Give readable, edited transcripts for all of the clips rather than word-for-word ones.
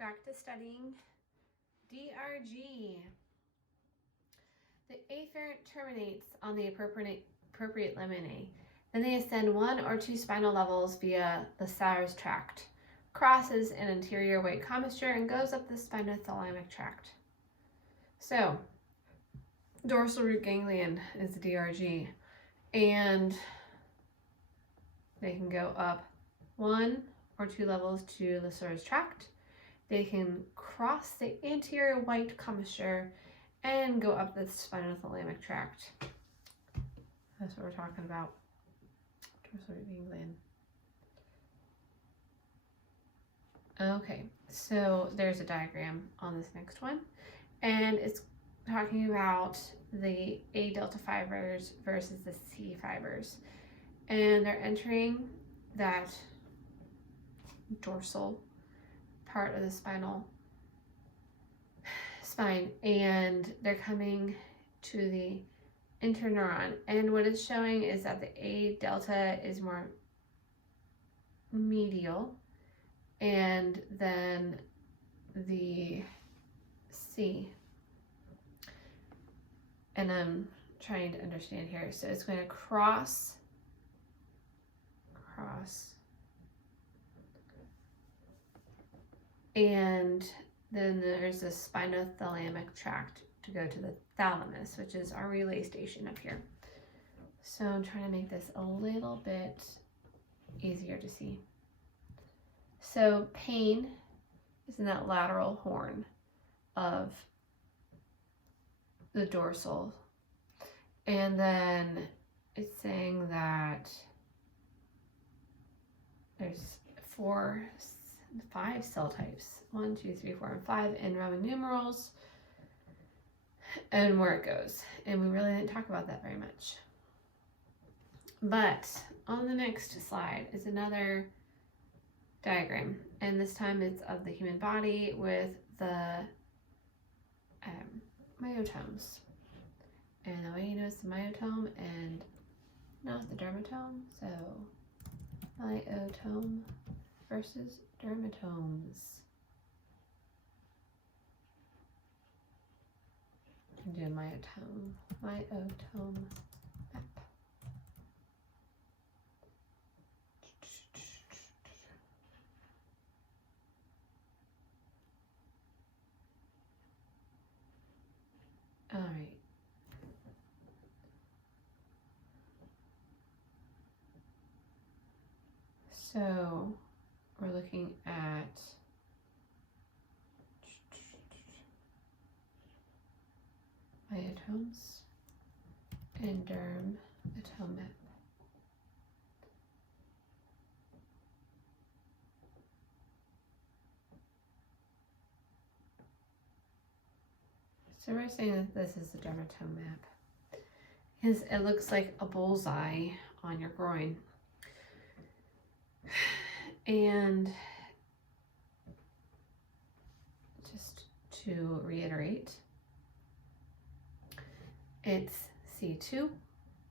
back to studying DRG. The afferent terminates on the appropriate lamina. Then they ascend 1 or 2 spinal levels via the Sayre's tract, crosses an anterior white commissure, and goes up the spinothalamic tract. So, dorsal root ganglion is the DRG, and they can go up 1 or 2 levels to the Sayre's tract. They can cross the anterior white commissure and go up the spinothalamic tract. That's what we're talking about. Dorsal root ganglion. Okay, so there's a diagram on this next one, and it's talking about the A delta fibers versus the C fibers, and they're entering that dorsal part of the spine, and they're coming to the interneuron, and what it's showing is that the A delta is more medial, and then the C, and I'm trying to understand here, so it's going to cross, and then there's the spinothalamic tract to go to the thalamus, which is our relay station up here. So I'm trying to make this a little bit easier to see. So pain is in that lateral horn of the dorsal, and then it's saying that there's 5 cell types, 1, 2, 3, 4, and 5 in Roman numerals, and where it goes. And we really didn't talk about that very much. But on the next slide is another diagram, and this time it's of the human body with the myotomes. And the way you know it's the myotome and not the dermatome, so myotome versus dermatomes. I'm doing myotome map. All right. So we're looking at myotomes and dermatome map. So we're saying that this is the dermatome map because it looks like a bullseye on your groin. And just to reiterate, it's C2,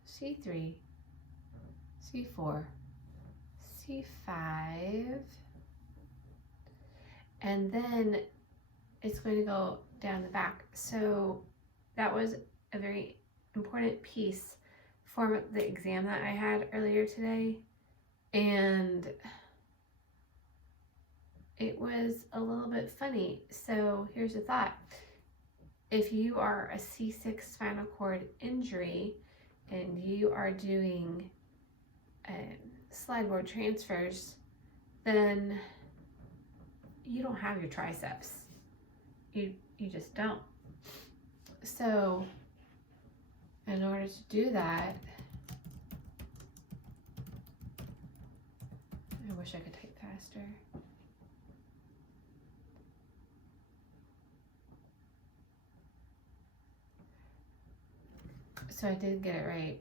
C3, C4, C5, and then it's going to go down the back. So that was a very important piece for the exam that I had earlier today, and it was a little bit funny. So here's a thought. If you are a C6 spinal cord injury and you are doing slide board transfers, then you don't have your triceps. You just don't. So in order to do that, I wish I could type faster. So I did get it right,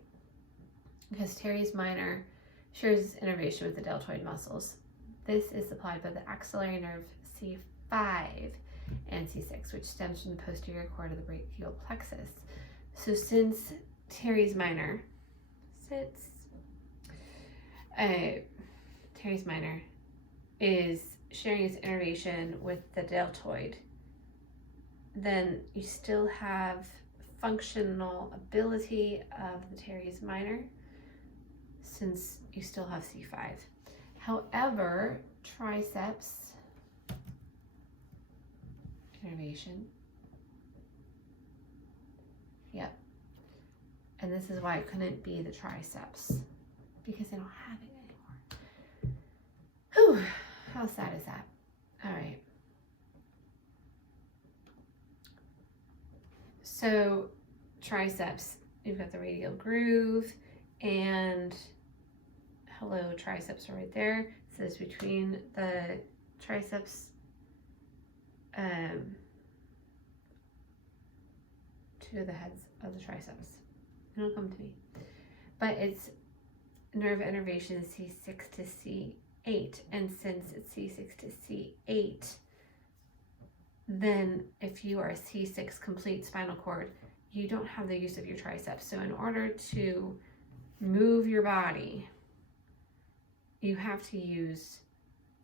because teres minor shares its innervation with the deltoid muscles. This is supplied by the axillary nerve C5 and C6, which stems from the posterior cord of the brachial plexus. So since teres minor is sharing its innervation with the deltoid, then you still have functional ability of the teres minor since you still have C5. However, triceps innervation, yep, and this is why it couldn't be the triceps, because they don't have it anymore. Whew, how sad is that? All right. So triceps, you've got the radial groove, and hello, triceps are right there. So it's between the triceps, two of the heads of the triceps. It'll come to me. But it's nerve innervation C6 to C8, and since it's C6 to C8, then if you are a C6 complete spinal cord, you don't have the use of your triceps. So in order to move your body, you have to use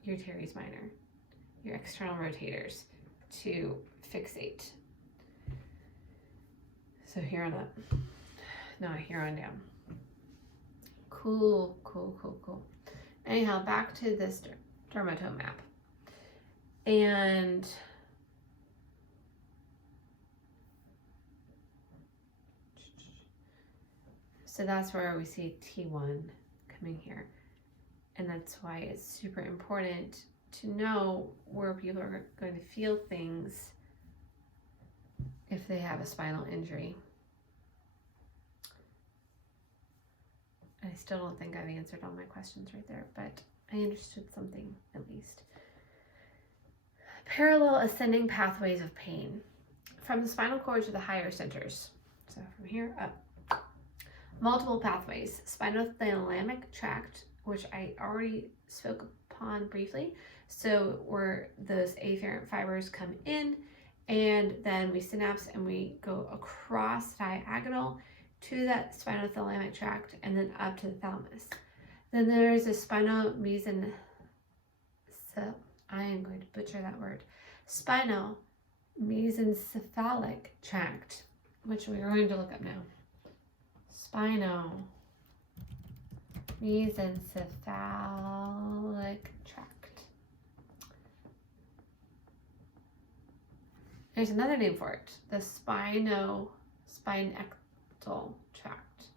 your teres minor, your external rotators, to fixate. So here on up, not here on down. Cool, cool, cool, cool. Anyhow, back to this dermatome map. And so that's where we see T1 coming here. And that's why it's super important to know where people are going to feel things if they have a spinal injury. I still don't think I've answered all my questions right there, but I understood something at least. Parallel ascending pathways of pain from the spinal cord to the higher centers. So from here up. Multiple pathways. Spinothalamic tract, which I already spoke upon briefly. So where those afferent fibers come in, and then we synapse and we go across diagonal to that spinothalamic tract and then up to the thalamus. Then there's a spinomesencephalic, I am going to butcher that word, spinomesencephalic tract, which we're going to look up now. Spinomesencephalic tract. There's another name for it, the spinectal tract.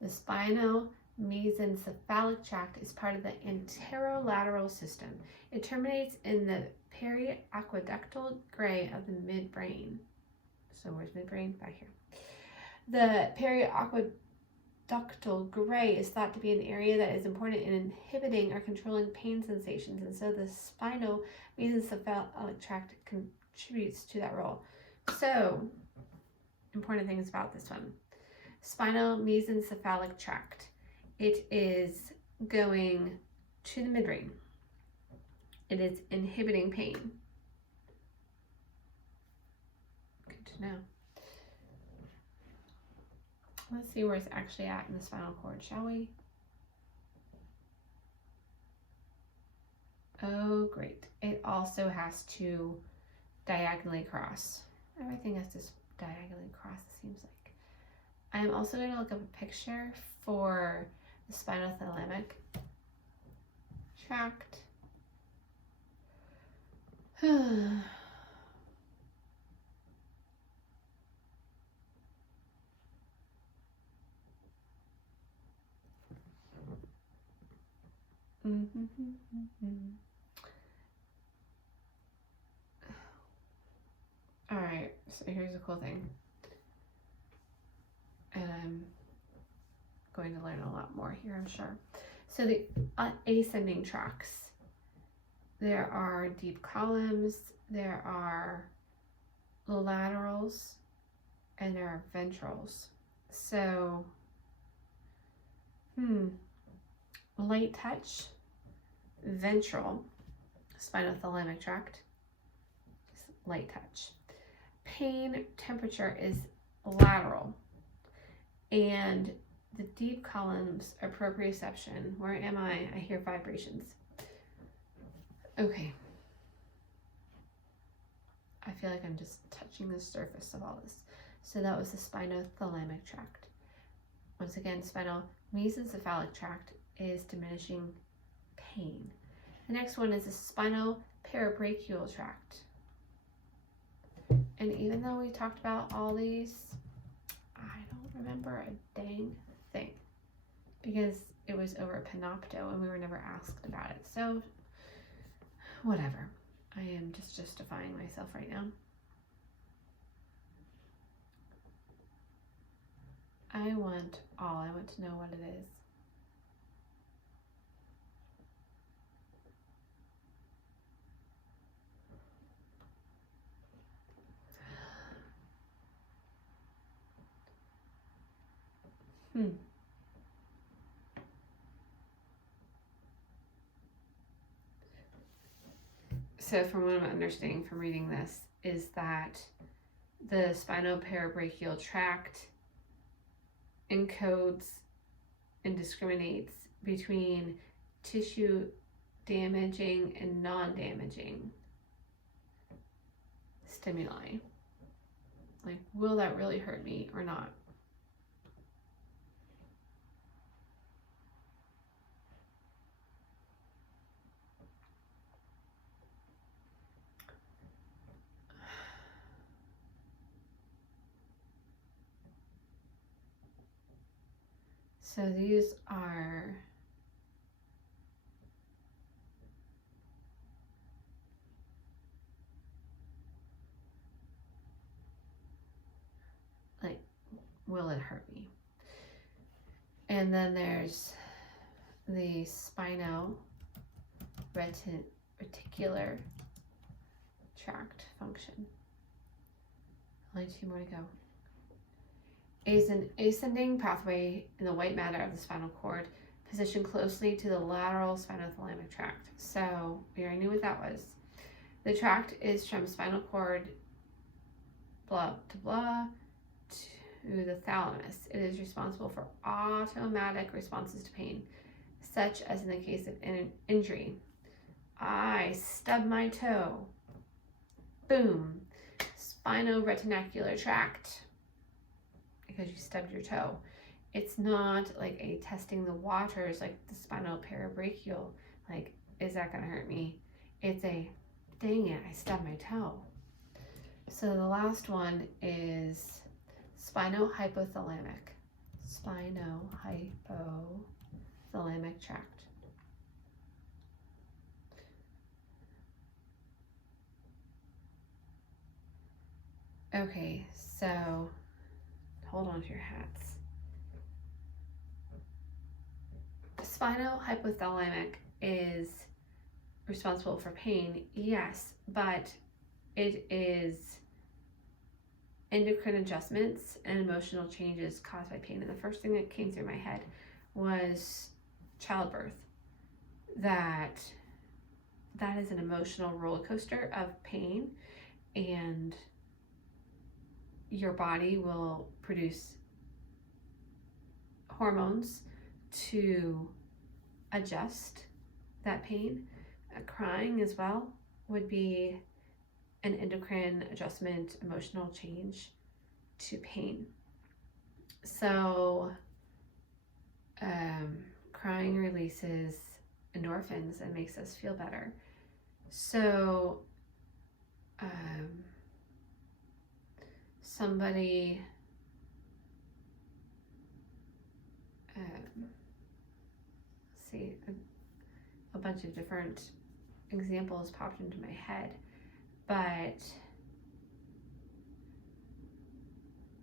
The spinomesencephalic tract is part of the anterolateral system. It terminates in the periaqueductal gray of the midbrain. So where's midbrain? Back here. The periaqueductal gray is thought to be an area that is important in inhibiting or controlling pain sensations, and so the spinomesencephalic tract contributes to that role. So, important things about this one. Spinomesencephalic tract. It is going to the midbrain. It is inhibiting pain. Good to know. Let's see where it's actually at in the spinal cord, shall we? Oh, great. It also has to diagonally cross. Everything has to diagonally cross, it seems like. I'm also going to look up a picture for the spinothalamic tract. All right, so here's a cool thing. And I'm going to learn a lot more here, I'm sure. So the ascending tracts, there are deep columns, there are laterals, and there are ventrals. So, light touch, ventral, spinothalamic tract, just light touch. Pain temperature is lateral, and the deep columns are proprioception. Where am I? I hear vibrations. Okay, I feel like I'm just touching the surface of all this. So that was the spinothalamic tract. Once again, spinal mesencephalic tract is diminishing pain. The next one is the spinoparabrachial tract. And even though we talked about all these, I don't remember a dang thing because it was over at Panopto and we were never asked about it. So whatever. I am just justifying myself right now. I want to know what it is. So from what I'm understanding from reading this is that the spinoparabrachial tract encodes and discriminates between tissue damaging and non-damaging stimuli. Like, will that really hurt me or not? So these are like, will it hurt me? And then there's the spino-reticular tract function. Only 2 more to go. Is an ascending pathway in the white matter of the spinal cord, positioned closely to the lateral spinothalamic tract. So we already knew what that was. The tract is from spinal cord blah to blah to the thalamus. It is responsible for automatic responses to pain, such as in the case of an injury. I stubbed my toe. Boom. Spino-reticular tract. Because you stubbed your toe. It's not like a testing the waters like the spinoparabrachial, like, is that gonna hurt me? It's a, dang it, I stubbed my toe. So the last one is spinohypothalamic. Spinohypothalamic tract. Okay, so hold on to your hats. Spinohypothalamic is responsible for pain, yes, but it is endocrine adjustments and emotional changes caused by pain. And the first thing that came through my head was childbirth. That is an emotional roller coaster of pain, and your body will produce hormones to adjust that pain. Crying as well would be an endocrine adjustment, emotional change to pain. So crying releases endorphins and makes us feel better. So somebody see a bunch of different examples popped into my head, but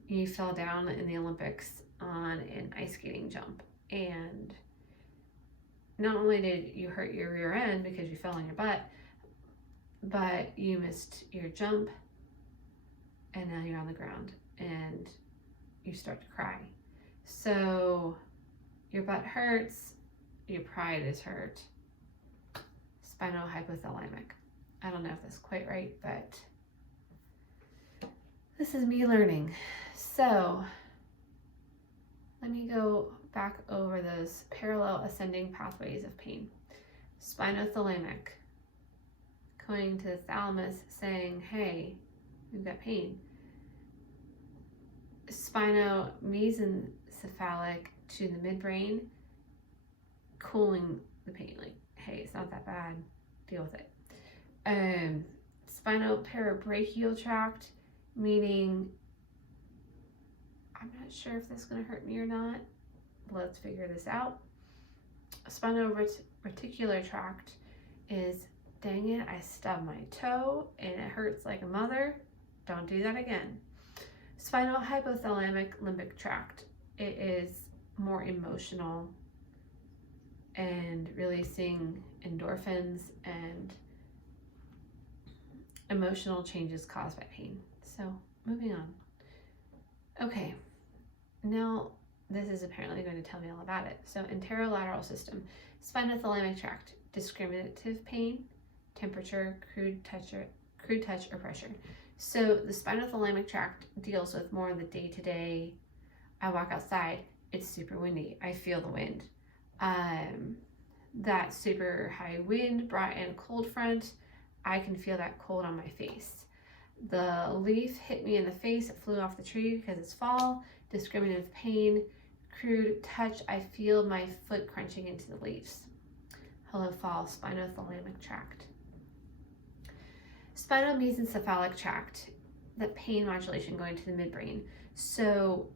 you fell down in the Olympics on an ice skating jump, and not only did you hurt your rear end because you fell on your butt, but you missed your jump, and now you're on the ground and you start to cry. So your butt hurts, your pride is hurt. Spinohypothalamic. I don't know if that's quite right, but this is me learning. So let me go back over those parallel ascending pathways of pain. Spinothalamic, going to the thalamus saying, hey, we've got pain. Spinomesencephalic to the midbrain, cooling the pain. Like, hey, it's not that bad. Deal with it. Spinoparabrachial tract, meaning I'm not sure if this is going to hurt me or not. Let's figure this out. Spinoreticcular tract is, dang it, I stubbed my toe and it hurts like a mother. Don't do that again. Spinal hypothalamic limbic tract. It is more emotional and releasing endorphins and emotional changes caused by pain. So moving on. Okay, now this is apparently going to tell me all about it. So anterolateral system, spinothalamic tract, discriminative pain, temperature, crude touch or pressure. So the spinothalamic tract deals with more of the day-to-day. I walk outside, it's super windy, I feel the wind. That super high wind brought in a cold front, I can feel that cold on my face. The leaf hit me in the face, it flew off the tree because it's fall. Discriminative pain, crude touch, I feel my foot crunching into the leaves. Hello fall, spinothalamic tract. Spinomesencephalic tract, the pain modulation going to the midbrain. So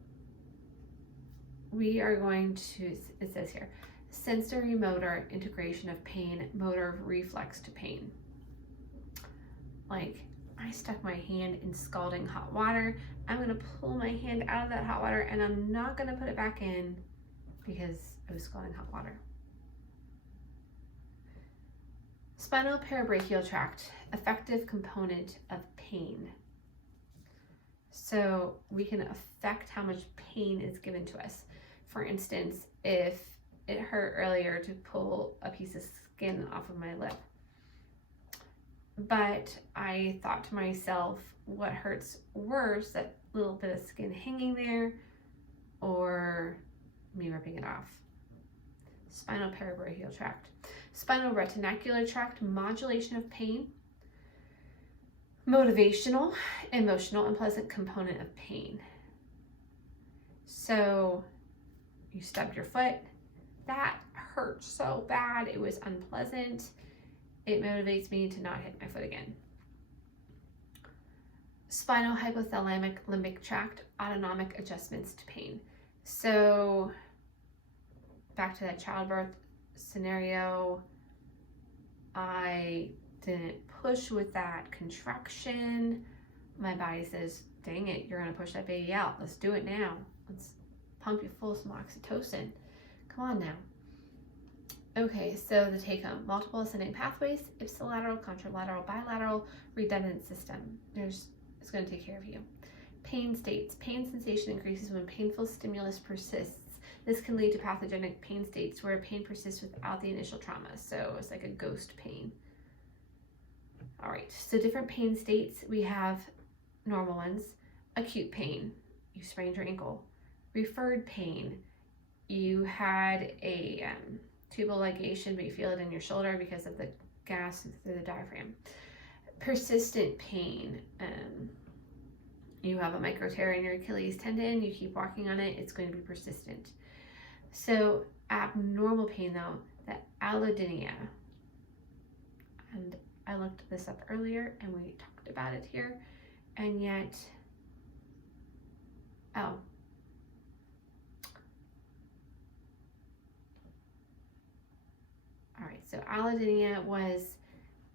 we are going to, it says here, sensory motor integration of pain, motor reflex to pain. Like, I stuck my hand in scalding hot water. I'm going to pull my hand out of that hot water and I'm not going to put it back in because it was scalding hot water. Spinoparabrachial tract, effective component of pain. So we can affect how much pain is given to us. For instance, if it hurt earlier to pull a piece of skin off of my lip, but I thought to myself, what hurts worse, that little bit of skin hanging there or me ripping it off? Spinoparabrachial tract. Spinoretinacular tract, modulation of pain, motivational, emotional, and pleasant component of pain. So you stubbed your foot, that hurt so bad, it was unpleasant. It motivates me to not hit my foot again. Spinal hypothalamic limbic tract, autonomic adjustments to pain. So back to that childbirth scenario, I didn't push with that contraction. My body says, dang it, you're gonna push that baby out. Let's do it now. Let's pump you full of some oxytocin. Come on now. Okay, so the take home, multiple ascending pathways, ipsilateral, contralateral, bilateral, redundant system. It's going to take care of you. Pain states, pain sensation increases when painful stimulus persists. This can lead to pathogenic pain states where pain persists without the initial trauma. So it's like a ghost pain. All right, so different pain states. We have normal ones, acute pain, you sprained your ankle. Referred pain, you had a tubal ligation, but you feel it in your shoulder because of the gas through the diaphragm. Persistent pain, you have a micro tear in your Achilles tendon, you keep walking on it, it's going to be persistent. So abnormal pain though, the allodynia, and I looked this up earlier and we talked about it here, and yet, oh, all right, so allodynia was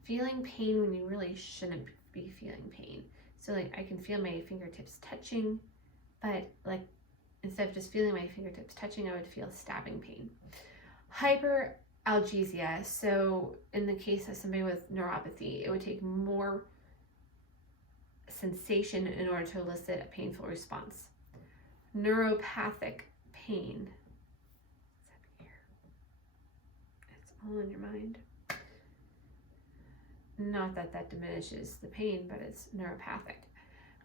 feeling pain when you really shouldn't be feeling pain. So like I can feel my fingertips touching, but like instead of just feeling my fingertips touching, I would feel stabbing pain. Hyperalgesia, so in the case of somebody with neuropathy, it would take more sensation in order to elicit a painful response. Neuropathic pain. All in your mind. Not that that diminishes the pain, but it's neuropathic.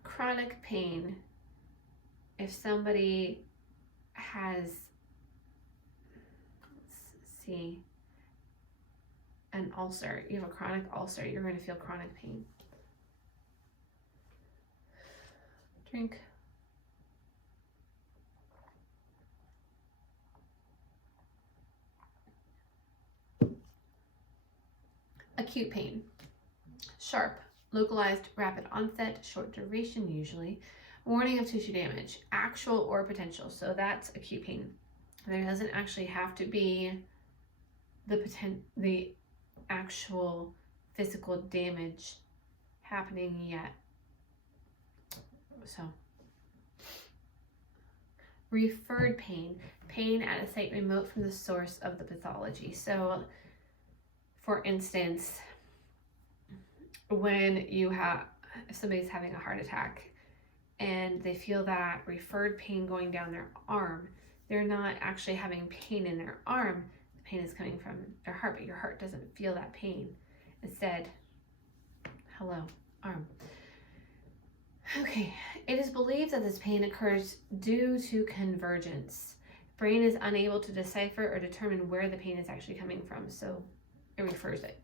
Chronic pain, if somebody has, let's see, an ulcer, you have a chronic ulcer, you're going to feel chronic pain. Drink. Acute pain. Sharp, localized, rapid onset, short duration usually. Warning of tissue damage, actual or potential. So that's acute pain. There doesn't actually have to be the actual physical damage happening yet. So, referred pain, pain at a site remote from the source of the pathology. So, for instance, when if somebody's having a heart attack and they feel that referred pain going down their arm, they're not actually having pain in their arm. The pain is coming from their heart, but your heart doesn't feel that pain. Instead, hello, arm. Okay, it is believed that this pain occurs due to convergence. Brain is unable to decipher or determine where the pain is actually coming from, so it refers it.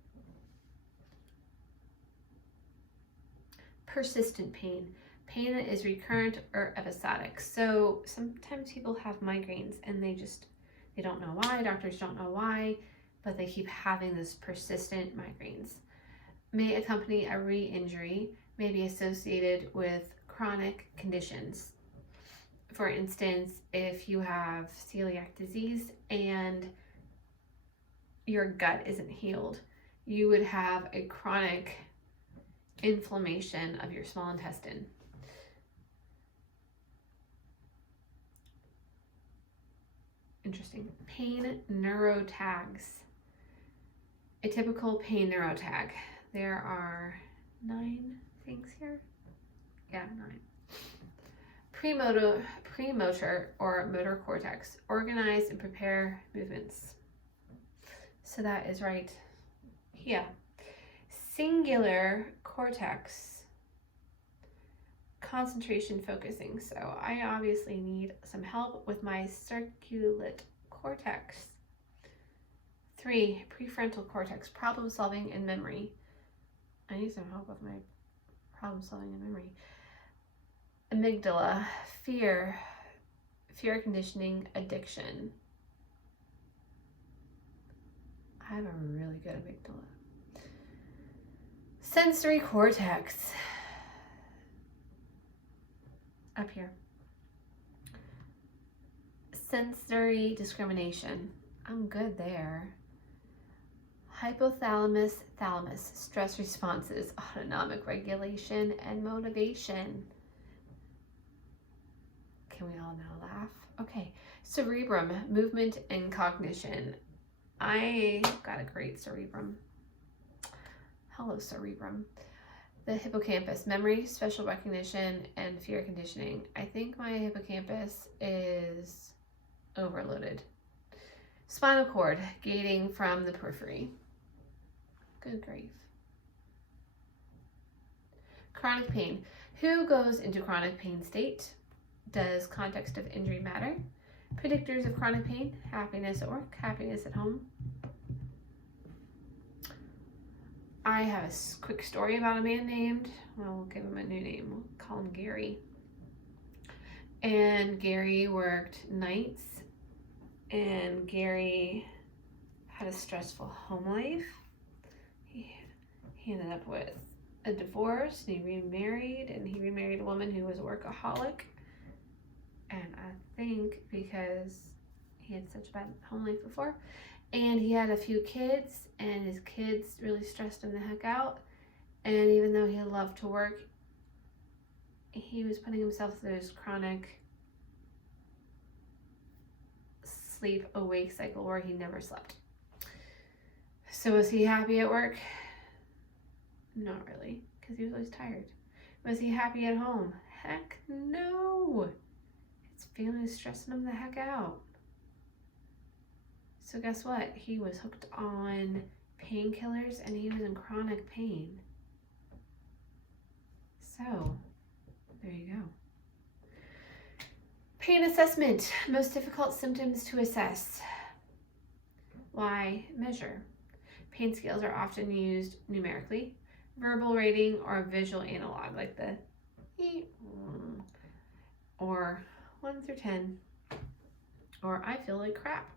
Persistent pain. Pain that is recurrent or episodic. So sometimes people have migraines and they don't know why, doctors don't know why, but they keep having this persistent migraines. May accompany a re-injury, may be associated with chronic conditions. For instance, if you have celiac disease and your gut isn't healed, you would have a chronic inflammation of your small intestine. Interesting. Pain neurotags. A typical pain neurotag. There are 9 things here. Yeah, 9. Premotor or motor cortex. Organize and prepare movements. So that is right here. Singular cortex. Concentration, focusing. So I obviously need some help with my circulate cortex. 3, prefrontal cortex, problem solving and memory. I need some help with my problem solving and memory. Amygdala, fear conditioning, addiction. I have a really good amygdala. Sensory cortex. Up here. Sensory discrimination. I'm good there. Hypothalamus, thalamus, stress responses, autonomic regulation, and motivation. Can we all now laugh? Okay. Cerebrum, movement and cognition. I got a great cerebrum. Hello, cerebrum. The hippocampus, memory, special recognition, and fear conditioning. I think my hippocampus is overloaded. Spinal cord, gating from the periphery. Good grief. Chronic pain. Who goes into chronic pain state? Does context of injury matter? Predictors of chronic pain, happiness at work, happiness at home. I have a quick story about a man named, well, we'll give him a new name. We'll call him Gary. And Gary worked nights, and Gary had a stressful home life. He ended up with a divorce, and he remarried a woman who was a workaholic. And I think because he had such a bad home life before, and he had a few kids, and his kids really stressed him the heck out. And even though he loved to work, he was putting himself through this chronic sleep-awake cycle where he never slept. So was he happy at work? Not really, because he was always tired. Was he happy at home? Heck no. His family was stressing him the heck out. So guess what? He was hooked on painkillers and he was in chronic pain. So, there you go. Pain assessment. Most difficult symptoms to assess. Why measure? Pain scales are often used numerically, verbal rating, or visual analog, like the or 1 through 10, or I feel like crap.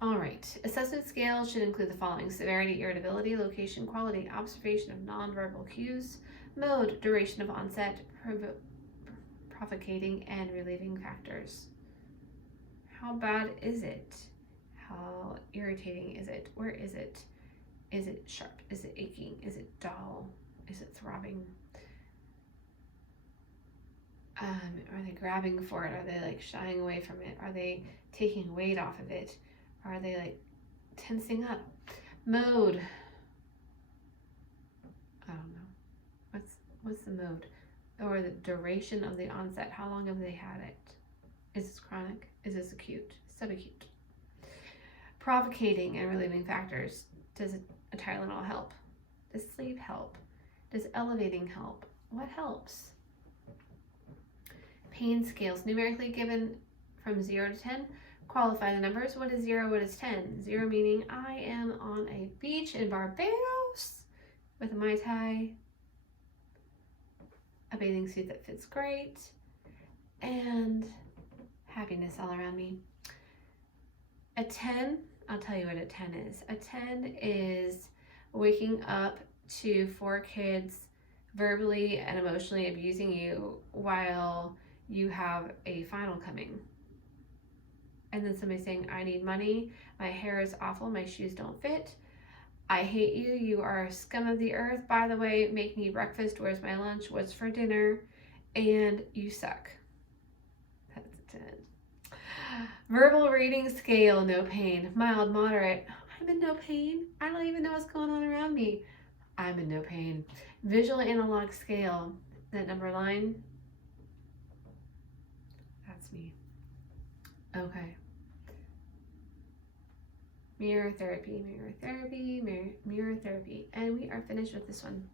All right, assessment scales should include the following: severity, irritability, location, quality, observation of nonverbal cues, mode, duration of onset, provocating and relieving factors. How bad is it? How irritating is it? Where is it? Is it sharp? Is it aching? Is it dull? Is it throbbing? Are they grabbing for it? Are they like shying away from it? Are they taking weight off of it? Are they like tensing up? Mode. I don't know. What's the mode? Or the duration of the onset. How long have they had it? Is this chronic? Is this acute? Subacute. Provocating and relieving factors. Does a Tylenol help? Does sleep help? Does elevating help? What helps? Pain scales numerically given from 0 to 10. Qualify the numbers. What is 0? What is 10? 0 meaning I am on a beach in Barbados with a Mai Tai, a bathing suit that fits great, and happiness all around me. A 10, I'll tell you what a 10 is. A 10 is waking up to 4 kids verbally and emotionally abusing you while you have a final coming. And then somebody saying, I need money, my hair is awful, my shoes don't fit, I hate you, you are a scum of the earth, by the way, make me breakfast, where's my lunch, what's for dinner, and you suck. That's a 10. Verbal rating scale, no pain, mild, moderate, I'm in no pain, I don't even know what's going on around me, I'm in no pain. Visual analog scale, that number line, that's me. Okay. Mirror therapy, mirror therapy, mirror therapy. And we are finished with this one.